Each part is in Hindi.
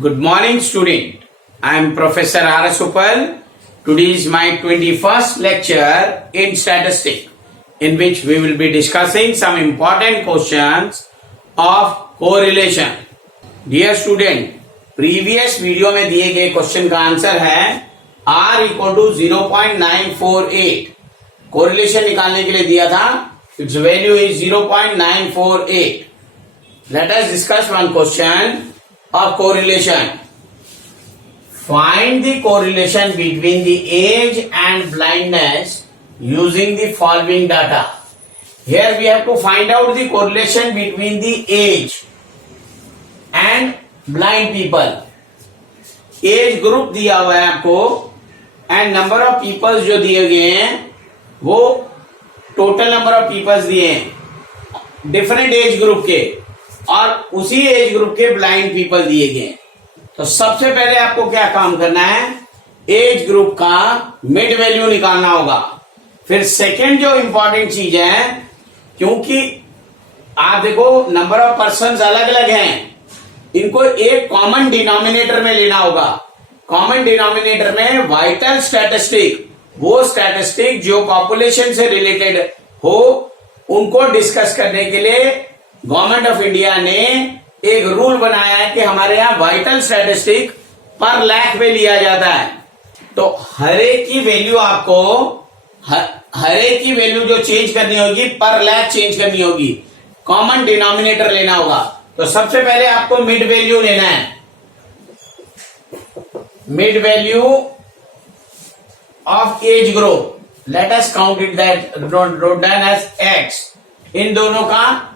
Good morning, student. I am Professor R. S. Upal. Today is my 21st lecture in statistics, in which we will be discussing some important questions of correlation. Dear student, previous video में दिए गए क्वेश्चन का आंसर है R equal to 0.948. कोरिलेशन निकालने के लिए दिया था. Its value is 0.948. Let us discuss one question of correlation. Find the correlation between the age and blindness using the following data. Here we have to find out the correlation between the age and blind people. Age group दिया हुआ है आपको and number of people जो दिए गए हैं वो total number of people दिए हैं different age group के, और उसी एज ग्रुप के ब्लाइंड पीपल दिए गए. तो सबसे पहले आपको क्या काम करना है, एज ग्रुप का मिड वैल्यू निकालना होगा. फिर सेकंड जो इंपॉर्टेंट चीज है, क्योंकि आप देखो नंबर ऑफ पर्संस अलग अलग हैं, इनको एक कॉमन डिनोमिनेटर में लेना होगा. कॉमन डिनोमिनेटर में वाइटल स्टैटिस्टिक, वो स्टैटिस्टिक जो पॉपुलेशन से रिलेटेड हो, उनको डिस्कस करने के लिए गवर्नमेंट ऑफ इंडिया ने एक रूल बनाया है कि हमारे यहां वाइटल स्टैटिस्टिक पर लाख में लिया जाता है. तो हर एक की वैल्यू आपको हर एक की वैल्यू जो चेंज करनी होगी पर लाख चेंज करनी होगी, कॉमन डिनोमिनेटर लेना होगा. तो सबसे पहले आपको मिड वैल्यू लेना है. Mid value of age group, let us count it that wrote down as X. इन दोनों का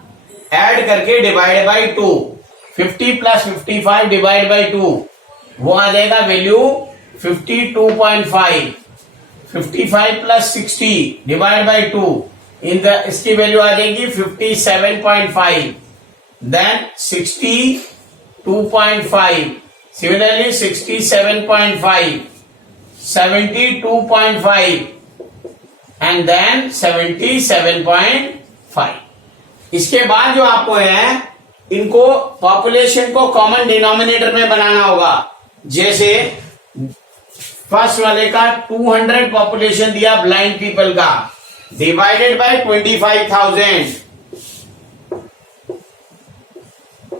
ऐड करके divide by 2, 50 plus 55 divide by 2, वो आ जाएगा वैल्यू 52.5. 55 प्लस 60 डिवाइड बाई 2, इसकी वैल्यू आ जाएगी 57.5. Then 62.5, similarly 67.5, 72.5 and then 77.5. इसके बाद जो आपको है, इनको पॉपुलेशन को कॉमन डिनोमिनेटर में बनाना होगा. जैसे फर्स्ट वाले का 200 पॉपुलेशन दिया ब्लाइंड पीपल का, divided by 25,000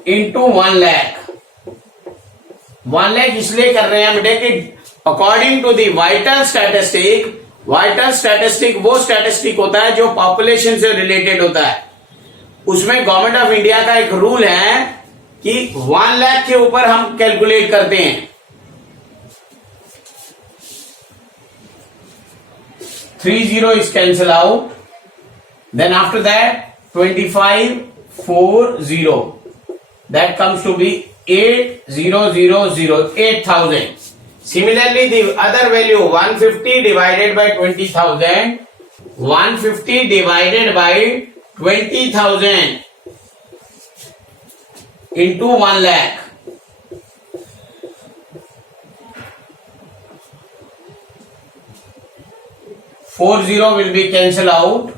into 1 lakh. 1 lakh इसलिए कर रहे हैं बेटे कि according to the vital statistic, vital statistic वो स्टैटिस्टिक होता है जो पॉपुलेशन से रिलेटेड होता है. उसमें गवर्नमेंट ऑफ इंडिया का एक रूल है कि 1 लाख के ऊपर हम कैलकुलेट करते हैं. 30 is cancel out. Then after that 2540, that comes to be 8000, 8000. Similarly, the other value 150 divided by 20,000, 150 divided by 20,000 into 1 lakh. Four zero will be cancel out.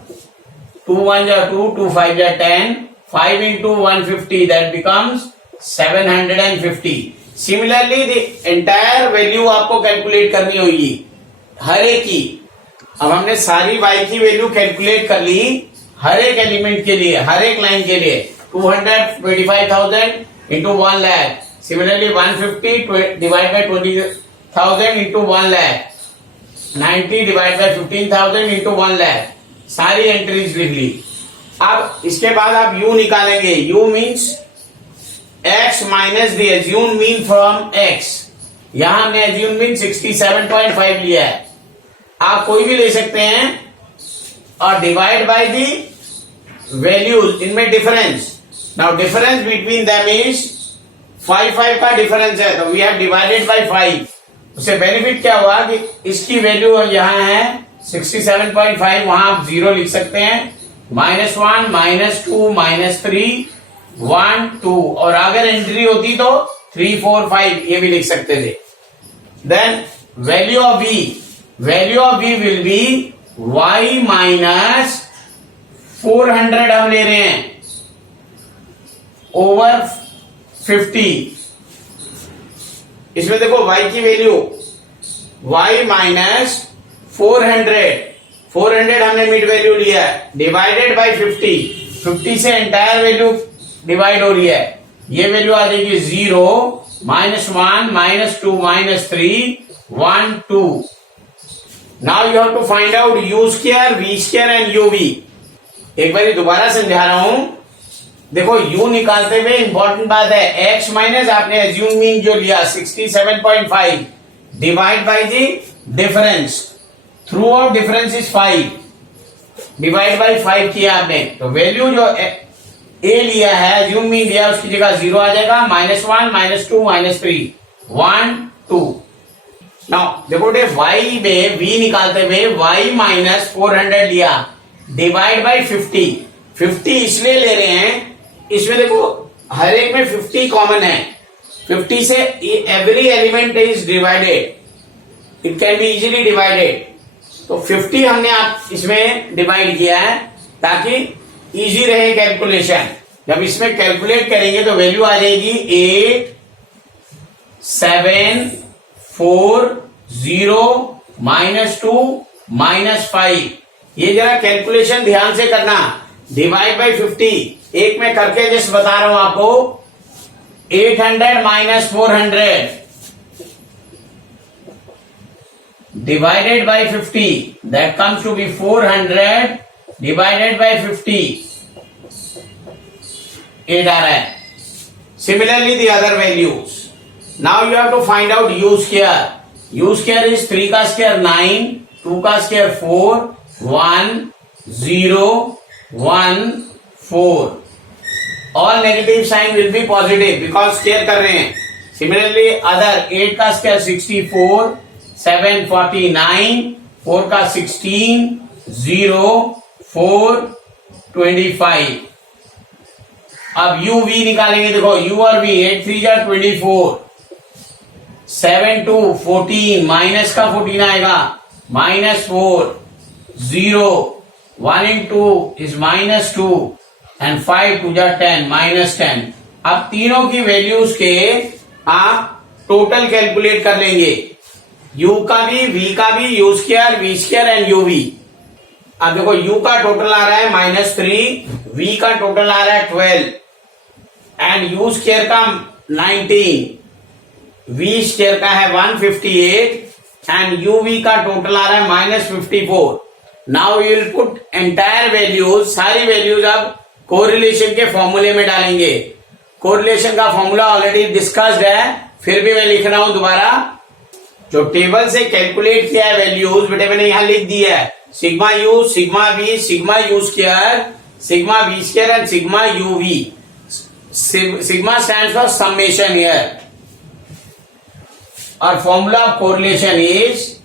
2 1 are 2, 2 5 are 10. 5 into 150, that becomes 750. Similarly, the entire value आपको कैलकुलेट करनी होगी हर एक की. अब हमने सारी y की वैल्यू कैलकुलेट कर ली हर एक एलिमेंट के लिए, हर एक लाइन के लिए. 225,000 into 1 lakh. Similarly 150 divide by 20,000 into 1 lakh. 90 divide by 15,000 into 1 lakh. सारी एंट्रीज लिख ली. अब इसके बाद आप u निकालेंगे. u means x minus the assume mean from x. यहां हमने एज्यूम मीन 67.5 लिया है, आप कोई भी ले सकते हैं, और डिवाइड बाय दी वैल्यूज, इनमें difference. Now difference between them is 5 का डिफरेंस है, तो वी हैव डिवाइडेड बाय 5. उससे बेनिफिट क्या हुआ कि इसकी वैल्यू यहां है 67.5, वहां आप 0 लिख सकते हैं. -1, -2, -3, 1, 2, और अगर एंट्री होती तो 3, 4, 5 ये भी लिख सकते थे. Then value of v, value of v will be y minus 400 हम ले रहे हैं ओवर 50. इसमें देखो y की वैल्यू y माइनस 400 हमने मिड वैल्यू लिया है, डिवाइडेड बाई 50 से एंटायर वैल्यू डिवाइड हो रही है, ये वैल्यू आ जाएगी 0 -1 -2 -3 1 2। Now you have to find out u square v square and uv। एक बार दोबारा समझा रहा हूं, देखो u निकालते हुए इंपॉर्टेंट बात है, x माइनस आपने एज्यूम मीन जो लिया 67.5 divide by the difference, through out difference is 5 divide by 5 किया आपने, तो वैल्यू जो a लिया है एज्यूम मीन लिया उसकी जगह 0 आ जाएगा, -1 -2 -3 1 2। नाउ देखो y में v निकालते हुए y माइनस 400 लिया डिवाइड बाई 50 इसलिए ले रहे हैं, इसमें देखो हर एक में 50 कॉमन है, 50 से every element is divided, it can be easily divided, तो 50 हमने आप इसमें डिवाइड किया है ताकि इजी रहे कैलकुलेशन। जब इसमें कैलकुलेट करेंगे तो वैल्यू आ जाएगी 8 7 4 0 -2 -5। ये जरा कैलकुलेशन ध्यान से करना, डिवाइड बाई 50 एक में करके जस्ट बता रहा हूं आपको, 800 minus 400 divided by 50 that comes to be 400 divided by 50 8 आ रहा है। Similarly the other values, now you have to find out u square is 3 का स्क्वायर 9 2 का square 4 1 0 1 4, all negative sign will be positive because square कर रहे हैं। Similarly other 8 का स्क्वायर 64 7 49 4 का 16 0 4 25। अब u v निकालेंगे, देखो u और v 8 3 जा 24 7 2 14 माइनस का 14 आएगा -4 0 1 into 2 is -2 and 5 2 जा 10 -10। अब तीनों की वैल्यूज के आप टोटल कैलकुलेट कर लेंगे, u का भी v का भी, u square v square and uv। अब देखो u का टोटल आ रहा है -3, v का टोटल आ रहा है 12 एंड u स्क्वायर का 19, v स्क्वायर का है 158 एंड uv का टोटल आ रहा है -54। Now you will put entire values, सारी वैल्यूज अब कोरिलेशन के फॉर्मूले में डालेंगे। कोरिलेशन का फॉर्मूला ऑलरेडी डिस्कस्ड है, फिर भी मैं लिख रहा हूं दोबारा, जो टेबल से कैलकुलेट किया है वैल्यूज बेटे मैंने यहां लिख दी है, sigma u sigma v sigma u square sigma v square and sigma uv। Sigma stands for summation here, और formula of correlation is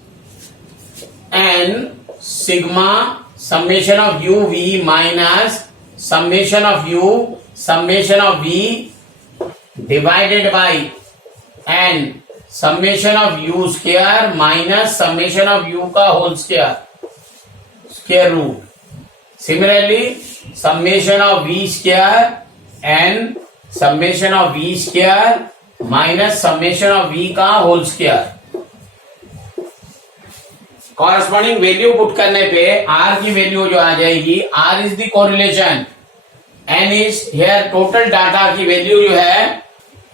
n sigma summation of uv minus summation of u summation of v divided by n summation of u square minus summation of u का whole square root। Similarly summation of v square n summation of v square minus summation of v का whole square। Corresponding value put करने पे r की वैल्यू जो आ जाएगी, r is the correlation, n is here total data की वैल्यू जो है,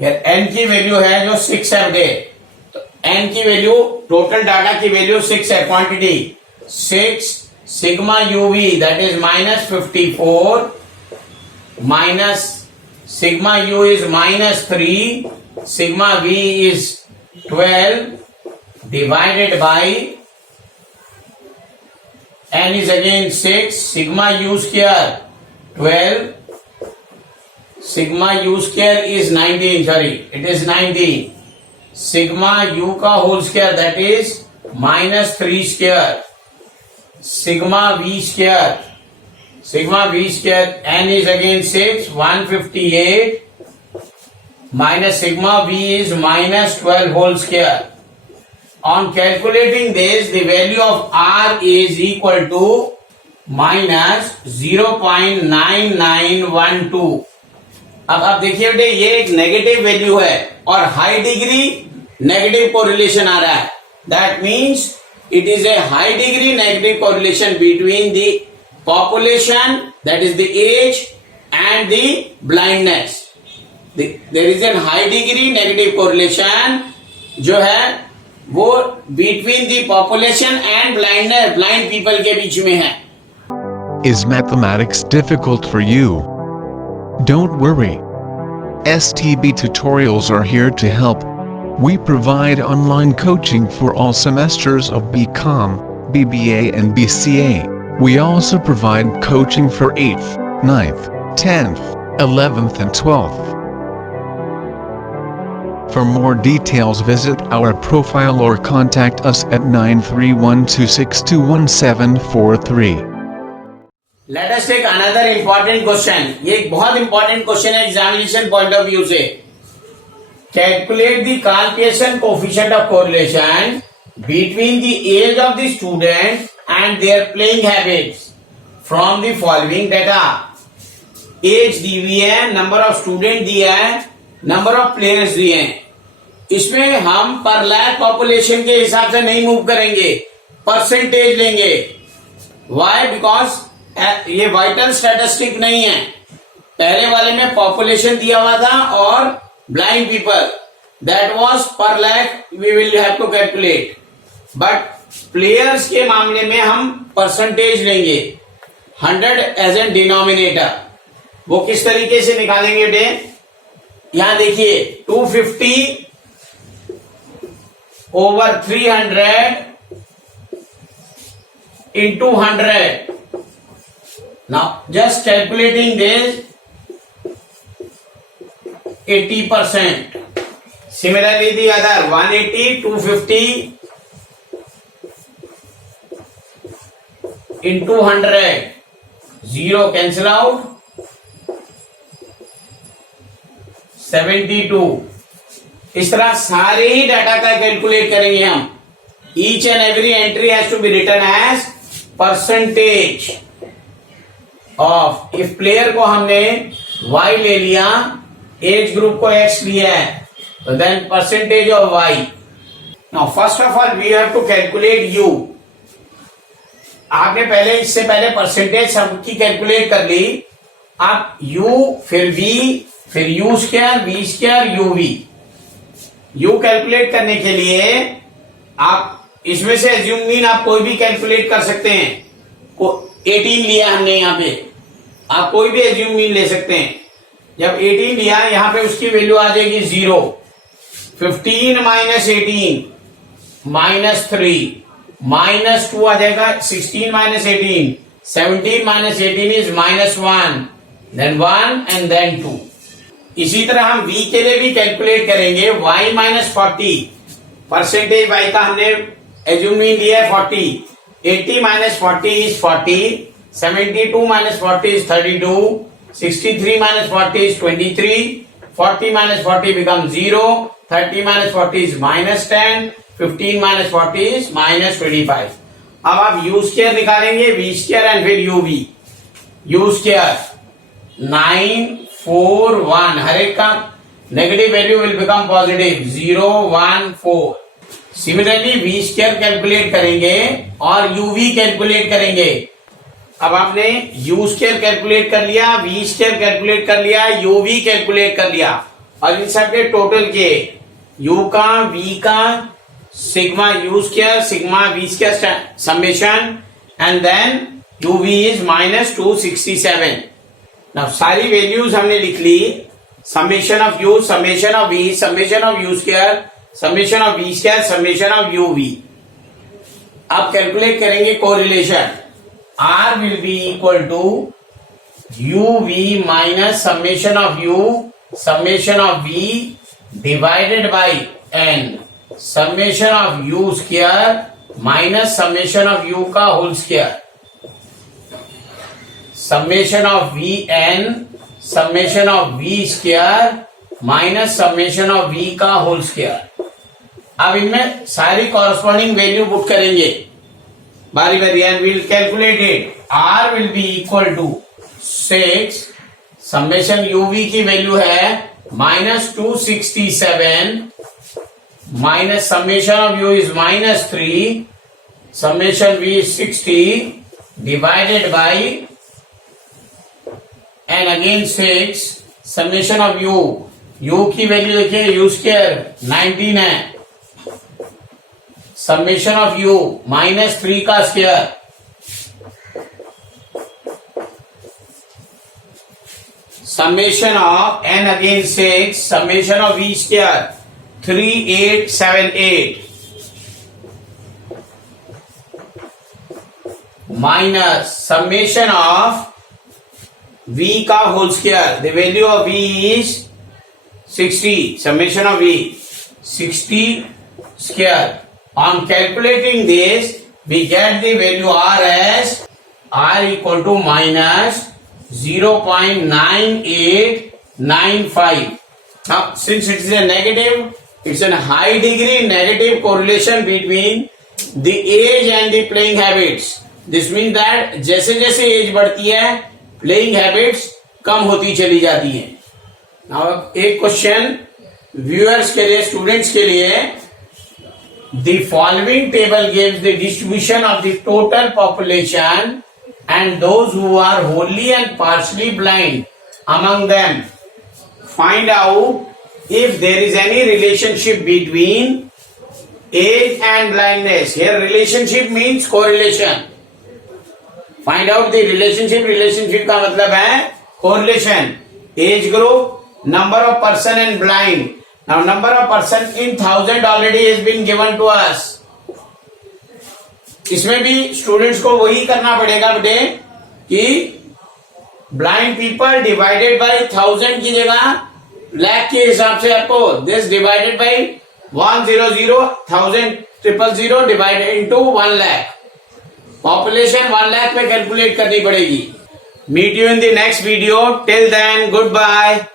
हियर n की वैल्यू है जो 6 है बेटे, तो n की वैल्यू टोटल डाटा की वैल्यू 6 है, quantity 6 sigma uv that is -54 minus sigma u is -3 sigma v is 12 divided by n is again 6 sigma u square 12 sigma u square is 19, sorry it is 19 sigma u का whole square that is -3 square sigma v square n is again 6 158 minus sigma v is -12 whole square। On calculating this, the value of r is equal to -0.9912। अब आप देखिए बेटे ये एक नेगेटिव वैल्यू है और हाई डिग्री नेगेटिव कोरिलेशन आ रहा है. That means it is a high degree negative correlation between the population, that is the age, and the blindness. There is a high degree negative correlation जो है वो between the population and blindness, blind people के बीच में है. Is mathematics difficult for you? Don't worry. STB tutorials are here to help. We provide online coaching for all semesters of BCom, BBA and BCA. We also provide coaching for 8th, 9th, 10th, 11th and 12th. For more details visit our profile or contact us at 9312621743. Let us take another important question. ये एक बहुत important question है examination point of view से. Calculate the Karl-Pearson coefficient of correlation between the age of the student and their playing habits from the following data. Age दी हुई है, number of student दिया है, number of players दिए हैं. इसमें हम पर लाख पॉपुलेशन के हिसाब से नहीं मूव करेंगे, परसेंटेज लेंगे. Why? Because ये वाइटल स्टैटिस्टिक नहीं है. पहले वाले में पॉपुलेशन दिया हुआ था और blind people, that was per lakh we will have to calculate, but players के मामले में हम परसेंटेज लेंगे, 100 as a denominator. वो किस तरीके से निकालेंगे बेटे? यहां देखिए 250 over 300 into 100. Now just calculating this, 80%. Similarly, the other 180, 250 into 100. 0 cancel out. 72. इस तरह सारे ही डाटा का कैलकुलेट करेंगे हम. Each and every entry has to be written as percentage of. if player को हमने y ले लिया, एज ग्रुप को x लिया है, तो then percentage of y. Now first of all we have to calculate u. आपने पहले इससे पहले परसेंटेज सबकी कैलकुलेट कर ली. आप u फिर v फिर u square v square uv. u calculate करने के लिए आप इसमें से एज्यूम मीन आप कोई भी कैलकुलेट कर सकते हैं. 18 लिया हमने यहाँ पे, आप कोई भी एज्यूम मीन ले सकते हैं. जब 18 लिया यहां पे उसकी वैल्यू आ जाएगी 0. 15 माइनस 18 माइनस 3 माइनस 2 आ जाएगा. 16 minus 18, 17 minus 18 is -1, then 1 and then 2. इसी तरह हम v के लिए भी कैलकुलेट करेंगे. y माइनस 40, परसेंटेज y का हमने एज्यूम लिया है 40. 80 minus 40 is 40, 72 minus 40 is 32, 63 minus 40 is 23, 40 minus 40 becomes 0, 30 minus 40 is -10, 15 minus 40 is -25. अब आप u स्क्वायर निकालेंगे, v स्क्वायर एंड फिर uv. u स्क्वायर 941, हर एक का negative value will become positive 014. Similarly v square calculate करेंगे और uv कैलकुलेट करेंगे. अब आपने u स्क्वायर कैलकुलेट कर लिया, v स्क्वायर कैलकुलेट कर लिया, uv कैलकुलेट कर लिया और इन सब के टोटल के u का v का sigma u square sigma v square summation and then uv is -267. Now सारी वैल्यूज हमने लिख ली. Summation of u, summation of v, summation of u square, summation of v square, summation of uv. अब कैलकुलेट करेंगे correlation. R will be equal to uv minus summation of u, summation of v divided by n, summation of u square minus summation of u का whole square, summation of vn, summation of v square minus summation of v का whole square. अब इनमें सारी कॉरस्पॉन्डिंग वैल्यू पुट करेंगे बारी बारी and we'll calculate it. R will be equal to 6, summation uv की वैल्यू है -267 minus summation of u is minus 3, summation v is 60 divided by n again 6, summation of u की वैल्यू देखिए u स्क्वायर 19 है, समेशन ऑफ u माइनस 3 का square, summation of n again 6, summation of v square 3878 minus summation of v का whole square, the value of v is 60, summation of v 60 square. On calculating this, we get the value r as r equal to minus 0.9895. Now, since it is a negative, it's a high degree negative correlation between the age and the playing habits. This means that जैसे जैसे एज बढ़ती है प्लेइंग हैबिट्स कम होती चली जाती हैं. Now, एक क्वेश्चन व्यूअर्स के लिए, स्टूडेंट्स के लिए. The following table gives the distribution of the total population and those who are wholly and partially blind among them. Find out if there is any relationship between age and blindness. Here relationship means correlation. Find out the relationship. Relationship का मतलब है correlation. Age group, number of person and blind. Now number of person in 1000 already has been given to us. इसमें भी स्टूडेंट्स को वही करना पड़ेगा बेटे कि ब्लाइंड पीपल डिवाइडेड बाय 1000 की जगह लाख के हिसाब से आपको this divided by 100,000 divided into 1 lakh. Population 1 lakh में कैलकुलेट करनी पड़ेगी. Meet you in the next video. Till then good bye.